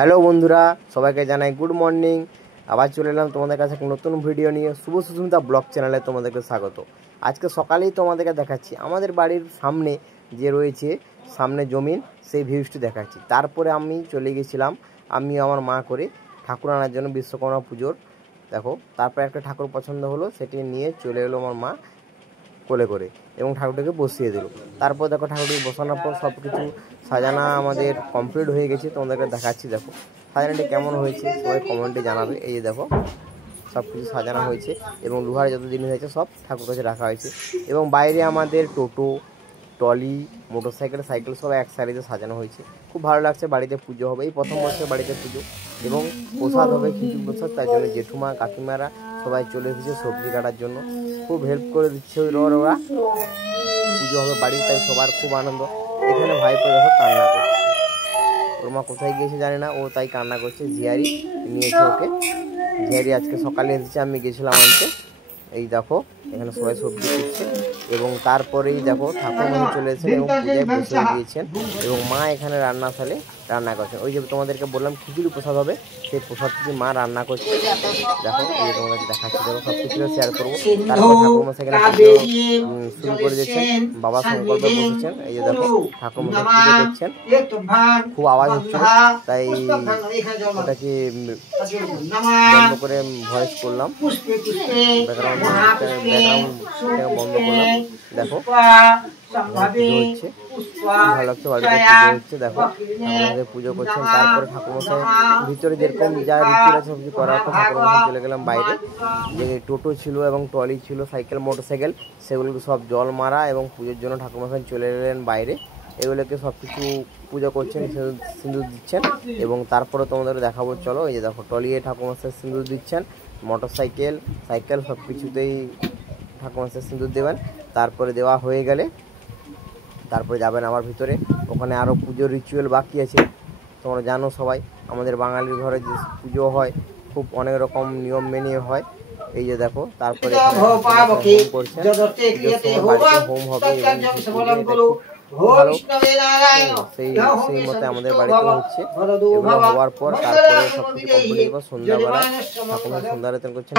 Hello বন্ধুরা, সবাইকে জানাই গুড মর্নিং। আবার চলে এলাম তোমাদের কাছে এক নতুন ভিডিও নিয়ে। শুভ সুস্মিতা ব্লগ চ্যানেলে তোমাদেরকে স্বাগত। আজকে সকালেই তোমাদেরকে দেখাচ্ছি আমাদের বাড়ির সামনে যে রয়েছে সামনে জমিন, সেই ভিউজটি দেখাচ্ছি। তারপরে আমি চলে গেছিলাম আমি আমার মা করে ঠাকুর আনার জন্য বিশ্বকর্মা পুজোর। দেখো, তারপরে একটা ঠাকুর পছন্দ হলো, সেটি নিয়ে চলে এলো আমার মা কোলে করে এবং ঠাকুরটাকে বসিয়ে দিল। তারপর দেখো, ঠাকুরটাকে বসানোর পর সব কিছু সাজানো আমাদের কমপ্লিট হয়ে গেছে। তোমাদেরকে দেখাচ্ছি, দেখো সাজানোটি কেমন হয়েছে সবাই কমেন্টে জানাবে। এই যে দেখো, সব কিছু সাজানো হয়েছে এবং লোহার যত জিনিস হয়েছে সব ঠাকুর কাছে রাখা হয়েছে। এবং বাইরে আমাদের টোটো, ট্রলি, মোটরসাইকেল, সাইকেল সব এক সাইডে সাজানো হয়েছে। খুব ভালো লাগছে। বাড়িতে পুজো হবে, এই প্রথম বছর বাড়িতে পুজো এবং প্রসাদ হবে খিচুড়ি প্রসাদ। তাই জন্য জেঠুমা, কাকিমারা সবাই চলে এসেছে সবজি কাটার জন্য। খুব হেল্প করে দিচ্ছে ওরা। পুজো হবে বাড়ির, তাই সবার খুব আনন্দ। এখানে ভাইপো দেখো কান্না করছে, ওর মা কোথায় গিয়েছে জানি না, ও তাই কান্না করছে। জিয়ারি নিয়েছে ওকে, জিয়ারি আজকে সকালে এসেছে, আমি গেছিলাম আনতে। এই দেখো এখানে সবাই সবজি দিচ্ছে এবং তারপরেই দেখো ঠাকুরমণি চলে এসেছেন এবং পূজায় বসে গিয়েছেন এবং মা এখানে রান্নাশালে রান্না করছেন। ওই যে তোমাদেরকে বললাম খিচুড়ি প্রসাদ হবে, সেই প্রসাদটি মা রান্না করছে। দেখো, এই যে তোমাদেরকে দেখাচ্ছি, দেখো সব কিছু শেয়ার করবো। তারপর ঠাকুরমশাই এখানে পুজো শুরু করে দিয়েছেন, বাবা সংকল্পে বসেছেন। এই যে দেখো ঠাকুরমশাই পুজো করছেন, খুব আওয়াজ হচ্ছিল তাই ওটাকে বন্ধ করে ভয়েস করলাম, ব্যাকগ্রাউন্ড বন্ধ করলাম। দেখো পুজো হচ্ছে, ভালো লাগছে, বাড়িতে পুজো হচ্ছে। দেখো ঠাকুরমশাই পুজো করছেন। তারপরে ঠাকুরমশাই ভিতরে যেরকম যা রীতি আছে সবজি করার পর ঠাকুরমশাই চলে গেলাম বাইরে। যে টোটো ছিল এবং ট্রলি ছিল, সাইকেল, মোটরসাইকেল, সেগুলোকে সব জল মারা এবং পুজোর জন্য ঠাকুরমশাই চলে এলেন বাইরে। এগুলোকে সব কিছু পুজো করছেন, সিঁদুর দিচ্ছেন এবং তারপরে তোমাদের দেখাবো। চলো, এই যে দেখো ট্রলিয়ে ঠাকুরমশাই সিঁদুর দিচ্ছেন, মোটরসাইকেল, সাইকেল সব কিছুতেই ঠাকুরমশাই সিঁদুর দেবেন। তারপরে দেওয়া হয়ে গেলে তারপরে যাবেন আবার ভিতরে, ওখানে আরও পুজোর রিচুয়াল বাকি আছে। তোমরা জানো সবাই আমাদের বাঙালির ঘরে যে পুজো হয় খুব অনেক রকম নিয়ম মেনে হয়। এই যে দেখো, তারপরে হোম হবে এবং সেই মতে আমাদের বাড়িতে হচ্ছে। এগুলো হওয়ার পর তারপরে সব কিছু কমপ্লিট, সন্ধ্যাবেলায় ঠাকুর সন্ধ্যা আরতি করছেন।